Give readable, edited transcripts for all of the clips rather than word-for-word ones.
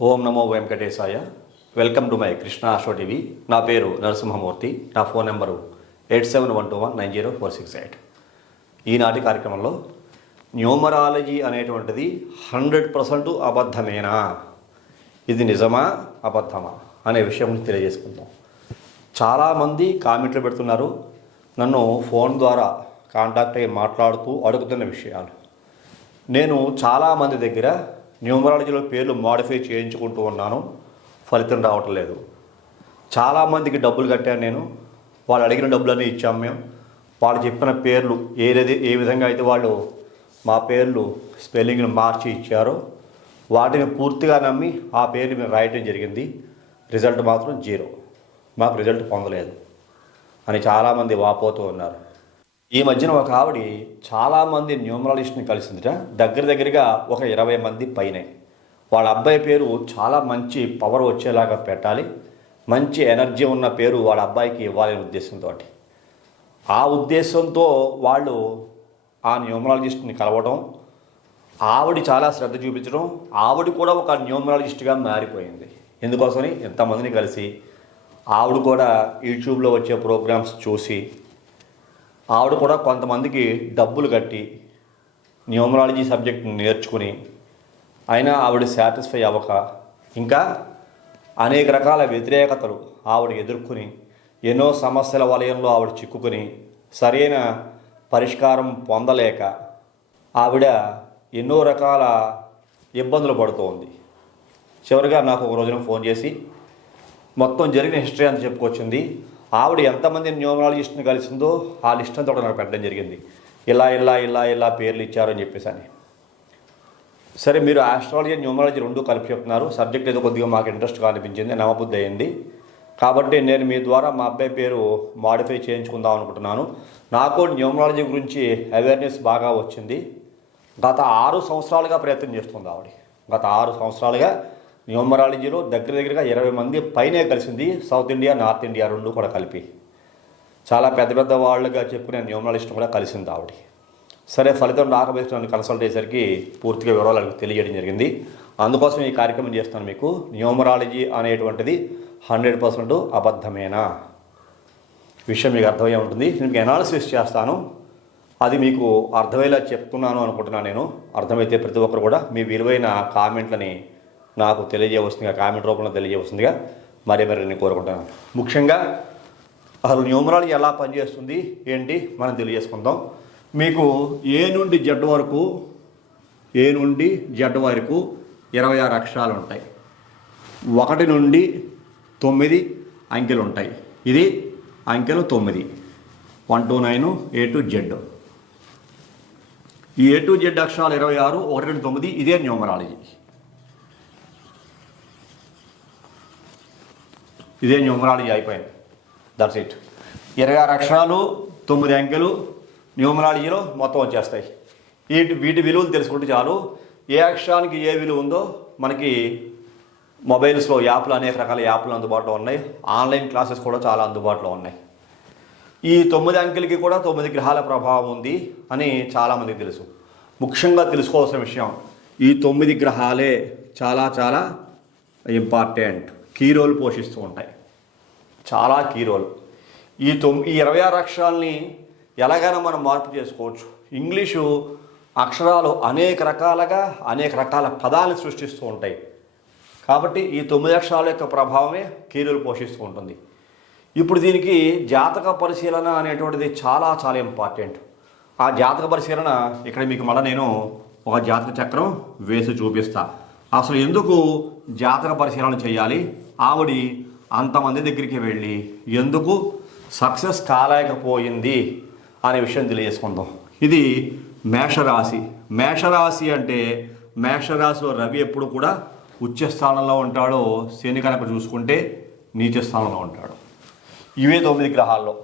ఓం నమో వెంకటేశాయ. Welcome to my Krishna astro TV. నా పేరు నరసింహమూర్తి. నా ఫోన్ నెంబరు 8712190468. ఈనాటి కార్యక్రమంలో న్యూమరాలజీ అనేటువంటిది 100% అబద్ధమేనా, ఇది నిజమా అబద్ధమా అనే విషయం గురించి తెలియజేసుకుందాం. చాలామంది కామెంట్లు పెడుతున్నారు, నన్ను ఫోన్ ద్వారా కాంటాక్ట్ అయ్యి మాట్లాడుతూ అడుగుతున్న విషయాలు. నేను చాలామంది దగ్గర న్యూమరాలజీలో పేర్లు మాడిఫై చేయించుకుంటూ ఉన్నాను, ఫలితం రావటం లేదు. చాలామందికి డబ్బులు కట్టాను నేను, వాళ్ళు అడిగిన డబ్బులన్నీ ఇచ్చాము మేము. వాళ్ళు చెప్పిన పేర్లు ఏ విధంగా అయితే వాళ్ళు మా పేర్లు స్పెల్లింగ్ని మార్చి ఇచ్చారో వాటిని పూర్తిగా నమ్మి ఆ పేర్లు మేము రాయటం జరిగింది. రిజల్ట్ మాత్రం 0, మాకు రిజల్ట్ పొందలేదు అని చాలామంది వాపోతూ ఉన్నారు. ఈ మధ్యన ఒక ఆవిడ చాలామంది న్యూమరాలజిస్ట్ని కలిసిందిట, దగ్గరగా ఒక 20 మంది పైనే. వాళ్ళ అబ్బాయి పేరు చాలా మంచి పవర్ వచ్చేలాగా పెట్టాలి, మంచి ఎనర్జీ ఉన్న పేరు వాళ్ళ అబ్బాయికి ఇవ్వాలనే ఉద్దేశంతో, ఆ ఉద్దేశంతో వాళ్ళు ఆ న్యూమరాలజిస్ట్ని కలవడం, ఆవిడ చాలా శ్రద్ధ చూపించడం, ఆవిడ కూడా ఒక న్యూమరాలజిస్ట్గా మారిపోయింది. ఎందుకోసమని ఎంతమందిని కలిసి ఆవిడ కూడా యూట్యూబ్లో వచ్చే ప్రోగ్రామ్స్ చూసి ఆవిడ కూడా కొంతమందికి డబ్బులు కట్టి న్యూమరాలజీ సబ్జెక్ట్ని నేర్చుకుని అయినా ఆవిడ సాటిస్ఫై అవ్వక ఇంకా అనేక రకాల వ్యతిరేకతలు ఆవిడ ఎదుర్కొని ఎన్నో సమస్యల వలయంలో ఆవిడ చిక్కుకుని సరైన పరిష్కారం పొందలేక ఆవిడ ఎన్నో రకాల ఇబ్బందులు పడుతోంది. చివరిగా నాకు ఒక రోజున ఫోన్ చేసి మొత్తం జరిగిన హిస్టరీ అంతా చెప్పుకొచ్చింది. ఆవిడ ఎంతమంది న్యూమరాలజిస్ట్ని కలిసిందో ఆ లిస్ట్ అంతా కూడా నాకు పెట్టడం జరిగింది. ఇలా పేర్లు ఇచ్చారని చెప్పేసి అని. సరే, మీరు ఆస్ట్రాలజీ న్యూమరాలజీ రెండు కలిపి చెప్తున్నారు, సబ్జెక్ట్ ఏదో కొద్దిగా మాకు ఇంట్రెస్ట్గా అనిపించింది, నమ్మబుద్ధి అయింది. కాబట్టి నేను మీ ద్వారా మా అబ్బాయి పేరు మాడిఫై చేయించుకుందాం అనుకుంటున్నాను. నాకు న్యూమరాలజీ గురించి అవేర్నెస్ బాగా వచ్చింది. గత 6 సంవత్సరాలుగా ప్రయత్నం చేస్తుంది ఆవిడ. గత 6 సంవత్సరాలుగా న్యూమరాలజీలో దగ్గరగా 20 మంది పైనే కలిసింది. సౌత్ ఇండియా, నార్త్ ఇండియా రెండు కూడా కలిపి చాలా పెద్ద వాళ్ళుగా చెప్పుకునే న్యూమరాలజిస్ట్ కూడా కలిసింది ఆవిడ. సరే, ఫలితం రాకపోతే నన్ను కన్సల్ట్ అయ్యేసరికి పూర్తిగా వివరాలు తెలియజేయడం జరిగింది. అందుకోసం ఈ కార్యక్రమం చేస్తాను. మీకు న్యూమరాలజీ అనేటువంటిది 100% అబద్ధమేనా విషయం మీకు అర్థమయ్యే ఉంటుంది. నేను మీకు అనాలిసిస్ చేస్తాను, అది మీకు అర్థమయ్యేలా చెప్తున్నాను అనుకుంటున్నాను. నేను అర్థమైతే ప్రతి ఒక్కరు కూడా మీ విలువైన కామెంట్లని నాకు తెలియజేయవలసిందిగా, కామెంట్ రూపంలో తెలియజేయవలసిందిగా మరీ నేను కోరుకుంటున్నాను. ముఖ్యంగా అసలు న్యూమరాలజీ ఎలా పనిచేస్తుంది ఏంటి మనం తెలియజేసుకుందాం. మీకు ఏ నుండి జెడ్ వరకు 26 అక్షరాలు ఉంటాయి. 1 నుండి 9 అంకెలు ఉంటాయి. ఇది అంకెలు 9, 1 to 9, A to Z. ఈ A to Z అక్షరాలు 26, 1 నుండి 9, ఇదే న్యూమరాలజీ. ఇదే న్యూమరాలజీ అయిపోయింది. That's it. 26 అక్షరాలు, 9 అంకెలు న్యూమరాలజీలో మొత్తం వచ్చేస్తాయి. వీటి విలువలు తెలుసుకుంటే చాలు. ఏ అక్షరానికి ఏ విలువ ఉందో మనకి మొబైల్స్లో యాప్లు, అనేక రకాల యాప్లు అందుబాటులో ఉన్నాయి. ఆన్లైన్ క్లాసెస్ కూడా చాలా అందుబాటులో ఉన్నాయి. ఈ 9 అంకెలకి కూడా 9 గ్రహాల ప్రభావం ఉంది అని చాలామందికి తెలుసు. ముఖ్యంగా తెలుసుకోవాల్సిన విషయం, ఈ 9 గ్రహాలే చాలా ఇంపార్టెంట్, కీ రోల్ పోషిస్తూ ఉంటాయి. చాలా కీ రోల్. ఈ 26 అక్షరాలని ఎలాగైనా మనం మార్పు చేసుకోవచ్చు. ఇంగ్లీషు అక్షరాలు అనేక రకాల పదాలను సృష్టిస్తూ ఉంటాయి. కాబట్టి ఈ 9 అక్షరాల యొక్క ప్రభావమే కీ రోల్ పోషిస్తూ ఉంటుంది. ఇప్పుడు దీనికి జాతక పరిశీలన అనేటువంటిది చాలా ఇంపార్టెంట్. ఆ జాతక పరిశీలన ఇక్కడ మీకు మళ్ళీ నేను ఒక జాతక చక్రం వేసి చూపిస్తా. అసలు ఎందుకు జాతక పరిశీలన చేయాలి, ఆవిడ అంతమంది దగ్గరికి వెళ్ళి ఎందుకు సక్సెస్ కాలేకపోయింది అనే విషయం తెలియజేసుకుందాం. ఇది మేషరాశి. మేషరాశి అంటే మేషరాశిలో రవి ఎప్పుడు కూడా ఉచ్చ స్థానంలో ఉంటాడో, శని కనుక చూసుకుంటే నీచ స్థానంలో ఉంటాడు. ఇవే 9 గ్రహాల్లో.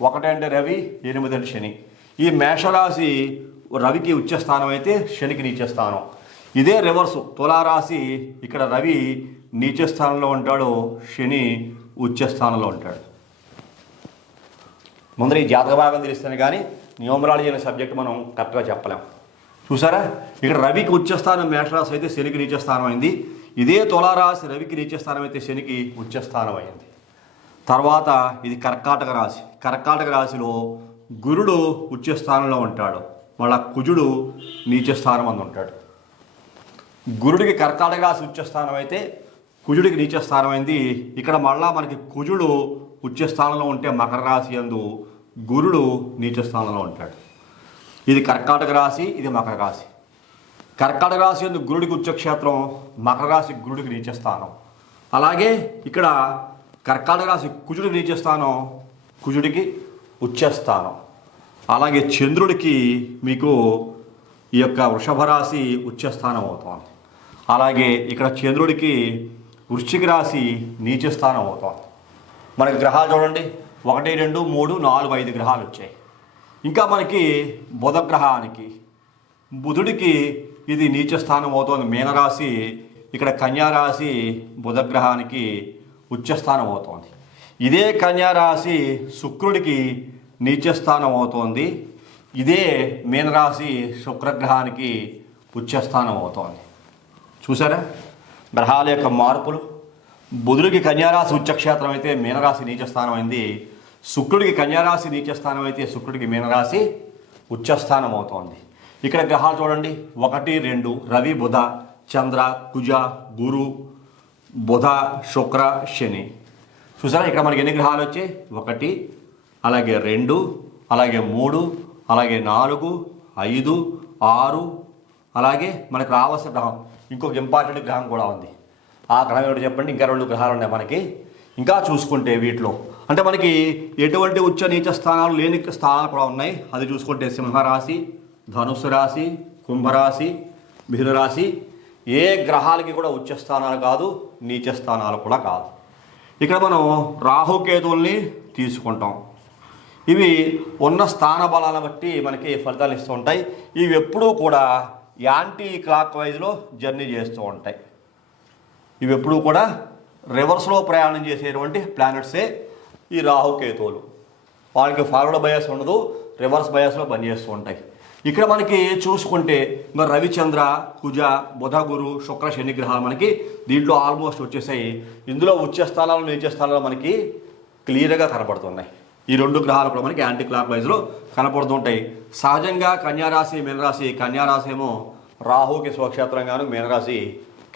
1 అంటే రవి, 8 అంటే శని. ఈ మేషరాశి రవికి ఉచ్చ స్థానం అయితే శనికి నీచ స్థానం. ఇదే రివర్సు తులారాశి. ఇక్కడ రవి నీచ స్థానంలో ఉంటాడు, శని ఉచ్చ స్థానంలో ఉంటాడు. ముందర ఈ జాతక భాగం తెలిస్తేనే కానీ న్యూమరాలజీ అనే సబ్జెక్ట్ మనం కరెక్ట్గా చెప్పలేం. చూసారా, ఇక్కడ రవికి ఉచ్చస్థానం మేషరాశి అయితే శనికి నీచ స్థానం అయింది. ఇదే తులారాశి రవికి నీచస్థానం అయితే శనికి ఉచ్చస్థానం అయింది. తర్వాత ఇది కర్కాటక రాశి. కర్కాటక రాశిలో గురుడు ఉచ్చస్థానంలో ఉంటాడు, మళ్ళా కుజుడు నీచస్థానం అని ఉంటాడు. గురుడికి కర్కాటక రాశి ఉచ్చస్థానం అయితే కుజుడికి నీచస్థానం అయింది. ఇక్కడ మళ్ళా మనకి కుజుడు ఉచ్చస్థానంలో ఉంటే మకర రాశి యందు గురుడు నీచస్థానంలో ఉంటాడు. ఇది కర్కాటక రాశి, ఇది మకర రాశి. కర్కాటక రాశి యందు గురుడికి ఉచ్చక్షేత్రం, మకర రాశి గురుడికి నీచస్థానం. అలాగే ఇక్కడ కర్కాటక రాశి కుజుడికి నీచస్థానం, కుజుడికి ఉచ్చస్థానం. అలాగే చంద్రుడికి మీకు ఈ యొక్క వృషభ రాశి ఉచ్చస్థానం అవుతుంది. అలాగే ఇక్కడ చంద్రుడికి వృశ్చిక రాశి నీచస్థానం అవుతుంది. మనకి గ్రహాలు చూడండి, 1, 2, 3, 4, 5 గ్రహాలు వచ్చాయి. ఇంకా మనకి బుధ గ్రహానికి బుధుడికి ఇది నీచస్థానం అవుతోంది మీనరాశి. ఇక్కడ కన్యారాశి బుధగ్రహానికి ఉచ్చస్థానం అవుతోంది. ఇదే కన్యారాశి శుక్రుడికి నీచస్థానం అవుతోంది. ఇదే మీనరాశి శుక్రగ్రహానికి ఉచ్చస్థానం అవుతోంది. చూసారా గ్రహాల యొక్క మార్పులు? బుధుడికి కన్యారాశి ఉచ్చక్షేత్రం అయితే మీనరాశి నీచస్థానం అయింది. శుక్రుడికి కన్యారాశి నీచస్థానం అయితే శుక్రుడికి మీనరాశి ఉచ్చస్థానం అవుతోంది. ఇక్కడ గ్రహాలు చూడండి, 1, 2 రవి బుధ చంద్ర కుజ గురు బుధ శుక్ర శని. చూసారా ఇక్కడ మనకి ఎన్ని గ్రహాలు వచ్చాయి? 1, అలాగే 2, అలాగే 3, అలాగే 4, 5, 6, అలాగే మనకు రావాల్సిన గ్రహం ఇంకొక ఇంపార్టెంట్ గ్రహం కూడా ఉంది. ఆ గ్రహం ఏమిటో చెప్పండి. ఇంకా 2 గ్రహాలు ఉన్నాయి మనకి. ఇంకా చూసుకుంటే వీటిలో అంటే మనకి ఎటువంటి ఉచ్చ నీచ స్థానాలు లేని స్థానాలు కూడా ఉన్నాయి. అది చూసుకుంటే సింహరాశి, ధనుస్సు రాశి, కుంభరాశి, మిథున రాశి ఏ గ్రహాలకి కూడా ఉచ్చ స్థానాలు కాదు, నీచ స్థానాలు కూడా కాదు. ఇక్కడ మనం రాహుకేతువుల్ని తీసుకుంటాం. ఇవి ఉన్న స్థాన బలాలను బట్టి మనకి ఫలితాలు ఇస్తూ ఉంటాయి. ఇవి ఎప్పుడూ కూడా యాంటీ క్లాక్ వైజ్లో జర్నీ చేస్తూ ఉంటాయి. ఇవి ఎప్పుడూ కూడా రివర్స్లో ప్రయాణం చేసేటువంటి ప్లానెట్సే ఈ రాహుకేతువులు. వాళ్ళకి ఫార్వర్డ్ బయాస్ ఉండదు, రివర్స్ బయాస్లో పనిచేస్తూ ఉంటాయి. ఇక్కడ మనకి చూసుకుంటే మరి రవిచంద్ర కుజ బుధ గురు శుక్ర శని గ్రహాలు మనకి దీంట్లో ఆల్మోస్ట్ వచ్చేసాయి. ఇందులో ఉచ్చ స్థానాలు నీచ స్థానాలు మనకి క్లియర్గా కనపడుతున్నాయి. ఈ 2 గ్రహాలు కూడా మనకి యాంటీ క్లాక్ వైజ్లో కనపడుతుంటాయి. సహజంగా కన్యారాశి మీనరాశి, కన్యారాశి ఏమో రాహుకి స్వక్షేత్రంగాను, మీనరాశి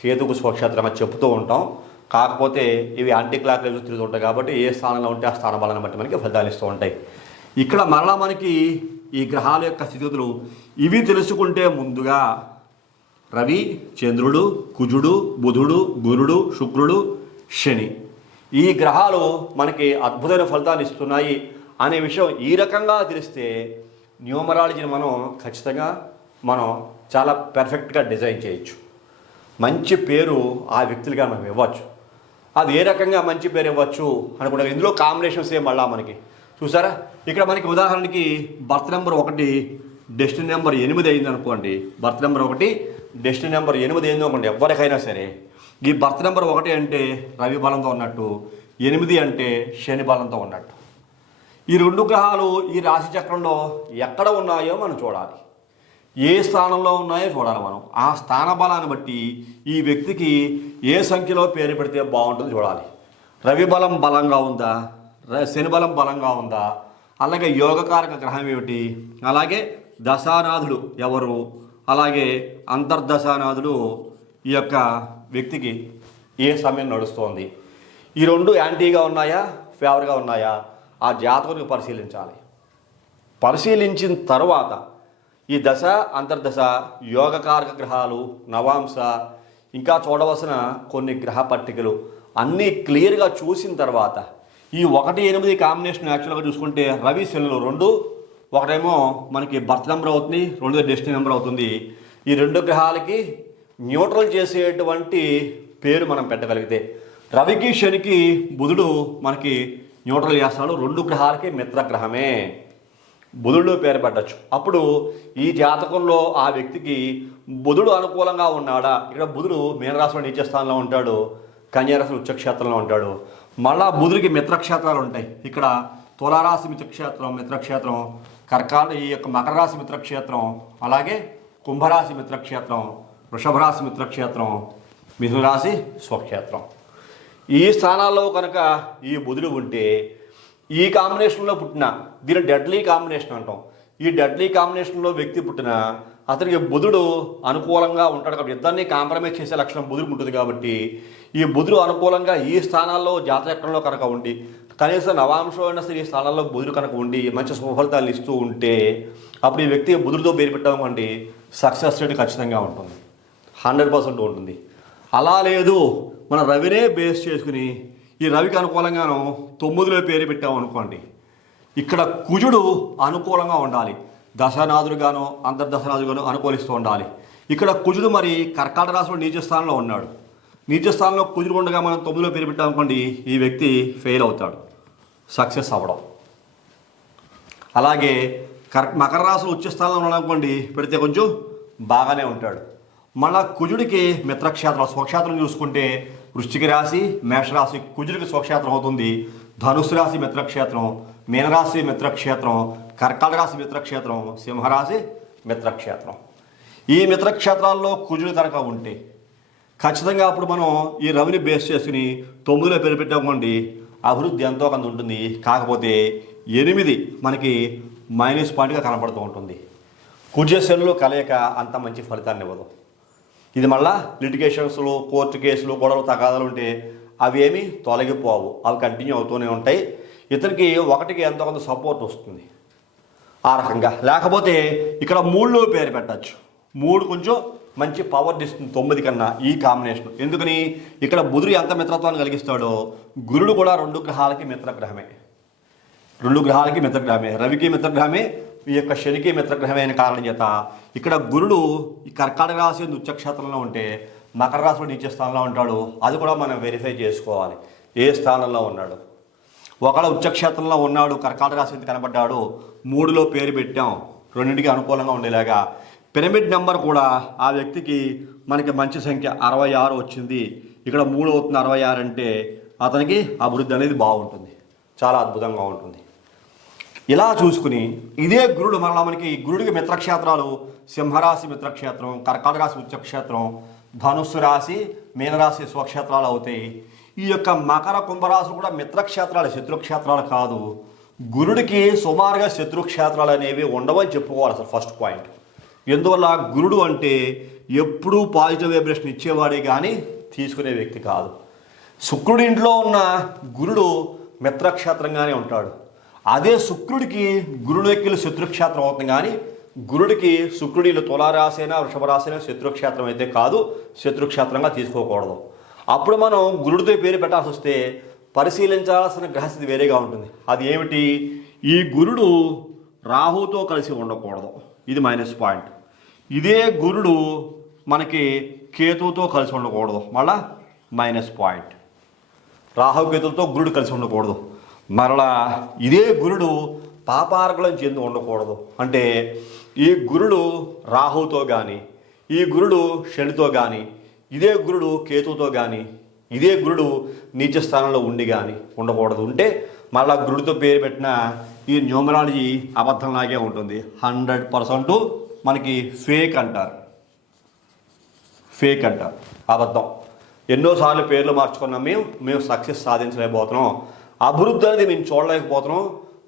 కేతుకు స్వక్షేత్రం అని చెప్తూ ఉంటాం. కాకపోతే ఇవి యాంటీ క్లాక్ వైజ్ తిరుగుతుంటాయి కాబట్టి ఏ స్థానంలో ఉంటే ఆ స్థాన బలాన్ని బట్టి మనకి ఫలితాలు ఇస్తూ ఉంటాయి. ఇక్కడ మరలా మనకి ఈ గ్రహాల యొక్క స్థితిగతులు ఇవి తెలుసుకుంటే ముందుగా రవి చంద్రుడు కుజుడు బుధుడు గురుడు శుక్రుడు శని ఈ గ్రహాలు మనకి అద్భుతమైన ఫలితాలు ఇస్తున్నాయి అనే విషయం ఈ రకంగా తెలిస్తే న్యూమరాలజీని మనం ఖచ్చితంగా చాలా పర్ఫెక్ట్గా డిజైన్ చేయొచ్చు. మంచి పేరు ఆ వ్యక్తులుగా మనం ఇవ్వచ్చు. అది ఏ రకంగా మంచి పేరు ఇవ్వచ్చు అనుకుంటాం. ఇందులో కాంబినేషన్స్ మళ్ళా మనకి చూసారా ఇక్కడ మనకి ఉదాహరణకి బర్త్ నెంబర్ 1 డెస్టినీ నెంబర్ 8 అయింది అనుకోండి. బర్త్ నెంబర్ 1 డెస్టినీ నెంబర్ 8 అయింది అనుకోండి. ఎవరికైనా సరే ఈ బర్త్ నెంబర్ 1 అంటే రవి బలంతో ఉన్నట్టు, 8 అంటే శని బలంతో ఉన్నట్టు. ఈ 2 గ్రహాలు ఈ రాశి చక్రంలో ఎక్కడ ఉన్నాయో మనం చూడాలి. ఏ స్థానంలో ఉన్నాయో చూడాలి మనం. ఆ స్థాన బలాన్ని బట్టి ఈ వ్యక్తికి ఏ సంఖ్యలో పేరు పెడితే బాగుంటుందో చూడాలి. రవి బలం బలంగా ఉందా, శని బలం బలంగా ఉందా, అలాగే యోగకారక గ్రహం ఏమిటి, అలాగే దశానాథులు ఎవరు, అలాగే అంతర్దశానాథులు ఈ యొక్క వ్యక్తికి ఏ సమయం నడుస్తోంది, ఈ 2 యాంటీగా ఉన్నాయా ఫేవర్గా ఉన్నాయా ఆ జాతకుని పరిశీలించాలి. పరిశీలించిన తర్వాత ఈ దశ అంతర్దశ యోగకారక గ్రహాలు నవాంశ ఇంకా చూడవలసిన కొన్ని గ్రహ పట్టికలు అన్నీ క్లియర్గా చూసిన తర్వాత ఈ 1, 8 కాంబినేషన్ యాక్చువల్గా చూసుకుంటే రవి శనులు 2 ఒకటేమో మనకి బర్త్ నెంబర్ అవుతుంది, 2 డెస్టినీ నెంబర్ అవుతుంది. ఈ 2 గ్రహాలకి న్యూట్రల్ చేసేటువంటి పేరు మనం పెట్టగలిగితే రవికి శనికి బుధుడు మనకి న్యూట్రల్ చేస్తాడు. 2 గ్రహాలకి మిత్రగ్రహమే, బుధుడు పేరు పెట్టచ్చు. అప్పుడు ఈ జాతకంలో ఆ వ్యక్తికి బుధుడు అనుకూలంగా ఉన్నాడా, ఇక్కడ బుధుడు మీనరాశిలో నీచ స్థానంలో ఉంటాడు, కన్యారాశిలో ఉచ్చక్షేత్రంలో ఉంటాడు. మళ్ళా బుధుడికి మిత్రక్షేత్రాలు ఉంటాయి. ఇక్కడ తులారాశి మిత్రక్షేత్రం, ఈ యొక్క మకర రాశి మిత్రక్షేత్రం, అలాగే కుంభరాశి మిత్రక్షేత్రం, వృషభ రాశి మిత్రక్షేత్రం, మిథున రాశి స్వక్షేత్రం. ఈ స్థానాల్లో కనుక ఈ బుధుడు ఉంటే ఈ కాంబినేషన్లో పుట్టిన, దీని డెడ్లీ కాంబినేషన్ అంటాం, ఈ డెడ్లీ కాంబినేషన్లో వ్యక్తి పుట్టిన అతనికి బుధుడు అనుకూలంగా ఉంటాడు కాబట్టి ఇద్దరిని కాంప్రమైజ్ చేసే లక్షణం బుధుడికి ఉంటుంది కాబట్టి ఈ బుధుడు అనుకూలంగా ఈ స్థానాల్లో జాతచక్రంలో కనుక ఉండి కనీసం నవాంశం అయినా సరే ఈ స్థానాల్లో బుధుడు కనుక ఉండి మంచి శుభఫలితాలు ఇస్తూ ఉంటే అప్పుడు ఈ వ్యక్తి బుధుడితో పేరు పెట్టామంటే సక్సెస్ రేట్ ఖచ్చితంగా ఉంటుంది, 100% ఉంటుంది. అలా లేదు మన రవినే బేస్ చేసుకుని ఈ రవికి అనుకూలంగాను 9లో పేరు పెట్టామనుకోండి, ఇక్కడ కుజుడు అనుకూలంగా ఉండాలి, దశనాథుడుగాను అంతర్దశనాథుడుగాను అనుకూలిస్తూ ఉండాలి. ఇక్కడ కుజుడు మరి కర్కాటక రాశిలో నీచ స్థానంలో ఉన్నాడు. నీచ స్థానంలో కుజుడు ఉండగా మనం 9లో పేరు పెట్టామనుకోండి, ఈ వ్యక్తి ఫెయిల్ అవుతాడు, సక్సెస్ అవ్వడం. అలాగే మకర రాశిలో ఉచ్చ స్థానంలో ఉన్నాడనుకోండి, పెడితే కొంచెం బాగానే ఉంటాడు. మళ్ళా కుజుడికి మిత్రక్షేత్రం స్వక్షేత్రం చూసుకుంటే వృశ్చిక రాశి మేషరాశి కుజుడికి స్వక్షేత్రం అవుతుంది, ధనుసు రాశి మిత్రక్షేత్రం, మీనరాశి మిత్రక్షేత్రం, కర్కాటక రాశి మిత్రక్షేత్రం, సింహరాశి మిత్రక్షేత్రం. ఈ మిత్రక్షేత్రాల్లో కుజుడు కనుక ఉంటే ఖచ్చితంగా అప్పుడు మనం ఈ రవిని బేస్ చేసుకుని 9లో పేరు పెట్టామండి, అభివృద్ధి ఎంతో కొంత ఉంటుంది. కాకపోతే 8 మనకి మైనస్ పాయింట్గా కనపడుతూ ఉంటుంది. కుజశనులు కలయిక అంత మంచి ఫలితాన్ని ఇవ్వదు. ఇది మళ్ళా లిటిగేషన్స్లో కోర్టు కేసులు గొడవలు తగాదాలు ఉంటే అవి ఏమీ తొలగిపోవు, అవి కంటిన్యూ అవుతూనే ఉంటాయి. ఇతనికి ఒకటికి ఎంతో కొంత సపోర్ట్ వస్తుంది ఆ రకంగా. లేకపోతే ఇక్కడ 3లో పేరు పెట్టచ్చు, 3 కొంచెం మంచి పవర్ ఇస్తుంది 9 కన్నా ఈ కాంబినేషన్. ఎందుకని ఇక్కడ బుధుడు ఎంత మిత్రత్వాన్ని కలిగిస్తాడో గురుడు కూడా 2 గ్రహాలకి మిత్రగ్రహమే, 2 గ్రహాలకి మిత్రగ్రహమే, రవికి మిత్రగ్రహమే, ఈ యొక్క శనికి మిత్రగ్రహమే అయిన కారణం చేత ఇక్కడ గురుడు ఈ కర్కాటక రాశి ఉచ్చక్షేత్రంలో ఉంటే మకర రాశిలో నీచ స్థానంలో ఉంటాడు. అది కూడా మనం వెరిఫై చేసుకోవాలి ఏ స్థానంలో ఉన్నాడు. ఒకవేళ ఉచ్చక్షేత్రంలో ఉన్నాడు, కర్కాటక రాశి కనబడ్డాడు, 3లో పేరు పెట్టాం, రెండింటికి అనుకూలంగా ఉండేలాగా. పిరమిడ్ నెంబర్ కూడా ఆ వ్యక్తికి మనకి మంచి సంఖ్య 66 వచ్చింది. ఇక్కడ 3 అవుతుంది 66 అంటే అతనికి అభివృద్ధి అనేది బాగుంటుంది, చాలా అద్భుతంగా ఉంటుంది. ఇలా చూసుకుని ఇదే గురుడు మరలా మనకి గురుడికి మిత్రక్షేత్రాలు సింహరాశి మిత్రక్షేత్రం, కర్కాటక రాశి ఉచ్చక్షేత్రం, ధనుస్సు రాశి మీనరాశి స్వక్షేత్రాలు అవుతాయి. ఈ యొక్క మకర కుంభరాశి కూడా మిత్రక్షేత్రాలు, శత్రుక్షేత్రాలు కాదు. గురుడికి సుమారుగా శత్రుక్షేత్రాలు అనేవి ఉండవని చెప్పుకోవాలి అసలు ఫస్ట్ పాయింట్. ఎందువల్ల గురుడు అంటే ఎప్పుడూ పాజిటివ్ వైబ్రేషన్ ఇచ్చేవాడే కానీ తీసుకునే వ్యక్తి కాదు. శుక్రుడి ఇంట్లో ఉన్న గురుడు మిత్రక్షేత్రంగానే ఉంటాడు. అదే శుక్రుడికి గురుడు ఎక్కిలు శత్రుక్షేత్రం అవుతుంది, కానీ గురుడికి శుక్రుడిలో తులారాశైనా వృషభరాశైనా శత్రుక్షేత్రం అయితే కాదు, శత్రుక్షేత్రంగా తీసుకోకూడదు. అప్పుడు మనం గురుడితో పేరు పెట్టాల్సి వస్తే పరిశీలించాల్సిన గ్రహస్థితి వేరేగా ఉంటుంది. అది ఏమిటి? ఈ గురుడు రాహుతో కలిసి ఉండకూడదు, ఇది మైనస్ పాయింట్. ఇదే గురుడు మనకి కేతువుతో కలిసి ఉండకూడదు, మళ్ళా మైనస్ పాయింట్. రాహుకేతులతో గురుడు కలిసి ఉండకూడదు. మరలా ఇదే గురుడు పాపార్కులను చెంది ఉండకూడదు. అంటే ఈ గురుడు రాహుతో కానీ, ఈ గురుడు శనితో కానీ, ఇదే గురుడు కేతుతో కానీ, ఇదే గురుడు నీచ స్థానంలో ఉండి కానీ ఉండకూడదు. ఉంటే మళ్ళా గురుడితో పేరు పెట్టిన ఈ న్యూమరాలజీ అబద్ధంలాగే ఉంటుంది. 100% మనకి ఫేక్ అంటారు, ఫేక్ అంటారు, అబద్ధం. ఎన్నోసార్లు పేర్లు మార్చుకున్నాం, మేము సక్సెస్ సాధించలేకపోతున్నాం, అభివృద్ధి అనేది మేము చూడలేకపోతున్నాం,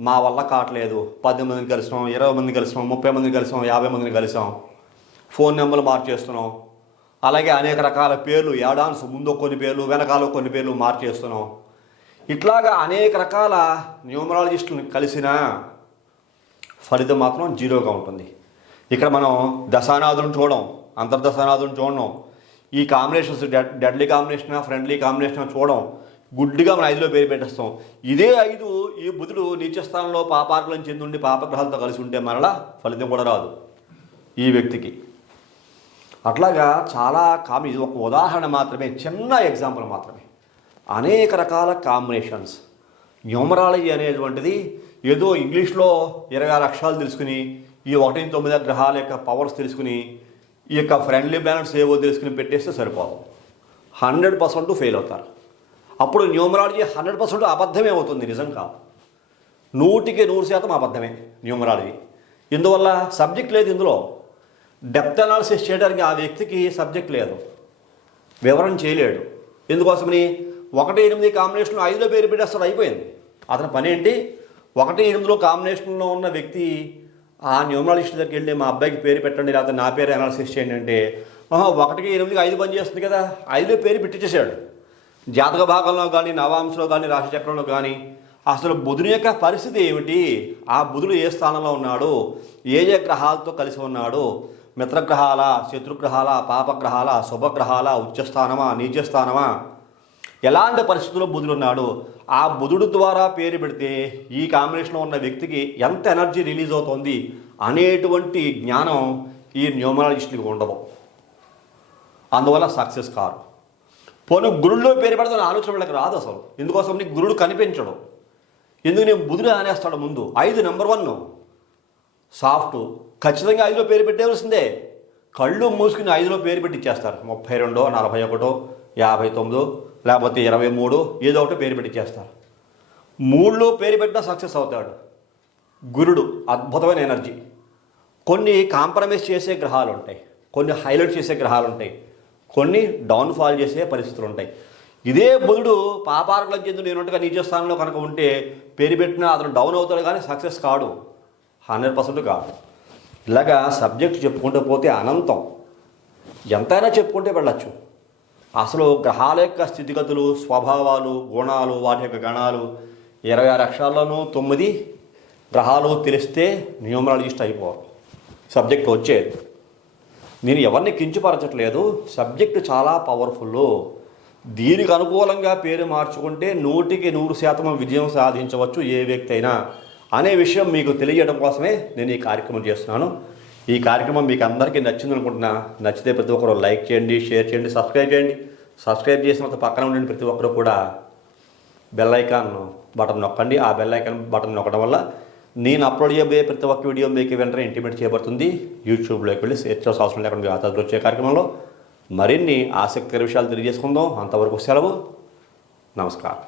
మా వల్ల కావట్లేదు. 10 మందిని కలిసాం, 20 మందిని కలిసాం, 30 మందిని కలిసాం, 50 మందిని కలిసాం, ఫోన్ నెంబర్లు మార్చేస్తున్నాం. అలాగే అనేక రకాల పేర్లు, యాడాన్స్ ముందు కొన్ని పేర్లు వెనకాల కొన్ని పేర్లు మార్చేస్తున్నాం. ఇట్లాగా అనేక రకాల న్యూమరాలజిస్టులను కలిసిన ఫలితం మాత్రం 0గా ఉంటుంది. ఇక్కడ మనం దశానాథులను చూడం, అంతర్దశానాథులను చూడడం, ఈ combinations deadly combination friendly combination చూడడం, గుడ్డిగా మనం 5లో పేరు పెట్టేస్తాం. ఇదే 5 ఈ బుధుడు నీచస్థానంలో పాపార్కులను చెందుండి పాపగ్రహాలతో కలిసి ఉంటే మరలా ఫలితం కూడా రాదు ఈ వ్యక్తికి. అట్లాగా చాలా ఇది ఒక ఉదాహరణ మాత్రమే, చిన్న ఎగ్జాంపుల్ మాత్రమే. అనేక రకాల కాంబినేషన్స్. న్యూమరాలజీ అనేటువంటిది ఏదో ఇంగ్లీష్లో 26 అక్షరాలు తెలుసుకుని, ఈ 1, 9 గ్రహాల యొక్క పవర్స్ తెలుసుకుని, ఈ యొక్క ఫ్రెండ్లీ ప్లానెట్స్ ఏవో తెలుసుకుని పెట్టేస్తే సరిపోదు. 100% ఫెయిల్ అవుతారు. అప్పుడు న్యూమరాలజీ 100% అబద్ధమే అవుతుంది, నిజం కాదు. 100కి 100% అబద్ధమే న్యూమరాలజీ. ఇందువల్ల సబ్జెక్ట్ లేదు, ఇందులో డెప్త్ అనాలిసిస్ చేయడానికి ఆ వ్యక్తికి సబ్జెక్ట్ లేదు. వివరణ చేయలేడు. ఎందుకోసమని 1-8 కాంబినేషన్లో 5లో పేరు పెట్టేస్తాడు, అయిపోయింది. అతని పని ఏంటి, 1-8లో కాంబినేషన్లో ఉన్న వ్యక్తి ఆ న్యూమరాలజిస్ట్ దగ్గరికి వెళ్ళి మా అబ్బాయికి పేరు పెట్టండి, లేకపోతే నా పేరు అనాలిసిస్ చేయండి అంటే 1-8 5 పని చేస్తుంది కదా, 5లో పేరు పెట్టించేశాడు. జాతక భాగంలో కానీ, నవాంశలో కానీ, రాశిచక్రంలో కానీ అసలు బుధుని యొక్క పరిస్థితి ఏమిటి, ఆ బుధుడు ఏ స్థానంలో ఉన్నాడు, ఏ గ్రహాలతో కలిసి ఉన్నాడు, మిత్రగ్రహాల, శత్రుగ్రహాల, పాపగ్రహాల, శుభగ్రహాల, ఉచ్చస్థానమా, నీచస్థానమా, ఎలాంటి పరిస్థితుల్లో బుధుడు ఉన్నాడు, ఆ బుధుడు ద్వారా పేరు పెడితే ఈ కాంబినేషన్లో ఉన్న వ్యక్తికి ఎంత ఎనర్జీ రిలీజ్ అవుతుంది అనేటువంటి జ్ఞానం ఈ న్యూమరాలజిస్టులకు ఉండదు. అందువల్ల సక్సెస్ కారు. పోనీ గురుల్లో పేరు పెడతాను ఆలోచన వాళ్ళకి రాదు అసలు. ఎందుకోసం నీకు గురుడు కనిపించడు. ఎందుకు నేను బుధుడు అనేస్తాడు ముందు. 5 నెంబర్ 1 సాఫ్ట్, ఖచ్చితంగా 5లో పేరు పెట్టేవలసిందే. కళ్ళు మూసుకుని 5లో పేరు పెట్టి ఇచ్చేస్తారు. 32, 41, 59, లేకపోతే 23, ఏదో ఒకటి పేరు పెట్టి ఇచ్చేస్తారు. 3లో పేరు పెట్టినా సక్సెస్ అవుతాడు. గురుడు అద్భుతమైన ఎనర్జీ. కొన్ని కాంప్రమైజ్ చేసే గ్రహాలు ఉంటాయి, కొన్ని హైలైట్ చేసే గ్రహాలు ఉంటాయి, కొన్ని డౌన్ఫాల్ చేసే పరిస్థితులు ఉంటాయి. ఇదే బుధుడు పాపార్కుల చెందు నేనుంటగా నీచ స్థానంలో కనుక ఉంటే పేరు పెట్టినా అతను డౌన్ అవుతాడు, కానీ సక్సెస్ కాడు, 100% కాదు. ఇలాగా సబ్జెక్ట్ చెప్పుకుంటూ పోతే అనంతం, ఎంతైనా చెప్పుకుంటే వెళ్ళచ్చు. అసలు గ్రహాల యొక్క స్థితిగతులు, స్వభావాలు, గుణాలు, వాటి యొక్క గణాలు 26 అక్షరాల్లోనూ 9 గ్రహాలు తెలిస్తే న్యూమరాలజిస్ట్ అయిపోవాలి. సబ్జెక్ట్ వచ్చేది. నేను ఎవరిని కించపరచట్లేదు, సబ్జెక్టు చాలా పవర్ఫుల్. దీనికి అనుకూలంగా పేరు మార్చుకుంటే 100% విజయం సాధించవచ్చు ఏ వ్యక్తి అయినా అనే విషయం మీకు తెలియజేయడం కోసమే నేను ఈ కార్యక్రమం చేస్తున్నాను. ఈ కార్యక్రమం మీకు అందరికీ నచ్చింది అనుకుంటున్నా. నచ్చితే ప్రతి ఒక్కరు లైక్ చేయండి, షేర్ చేయండి, సబ్స్క్రైబ్ చేయండి. సబ్స్క్రైబ్ చేసిన తర్వాత పక్కన ఉండండి ప్రతి ఒక్కరు కూడా బెల్ ఐకాన్ బటన్ నొక్కండి. ఆ బెల్ ఐకాన్ బటన్ నొక్కడం వల్ల నేను అప్లోడ్ చేయబోయే ప్రతి ఒక్క వీడియో మీకు వెంటనే ఇంటిమేట్ చేయబడుతుంది. యూట్యూబ్లోకి వెళ్ళి సెర్చ్ అవసరం లేకుండా ఖాతాకు వచ్చే కార్యక్రమంలో మరిన్ని ఆసక్తికర విషయాలు తెలియజేసుకుందాం. అంతవరకు సెలవు. నమస్కారం.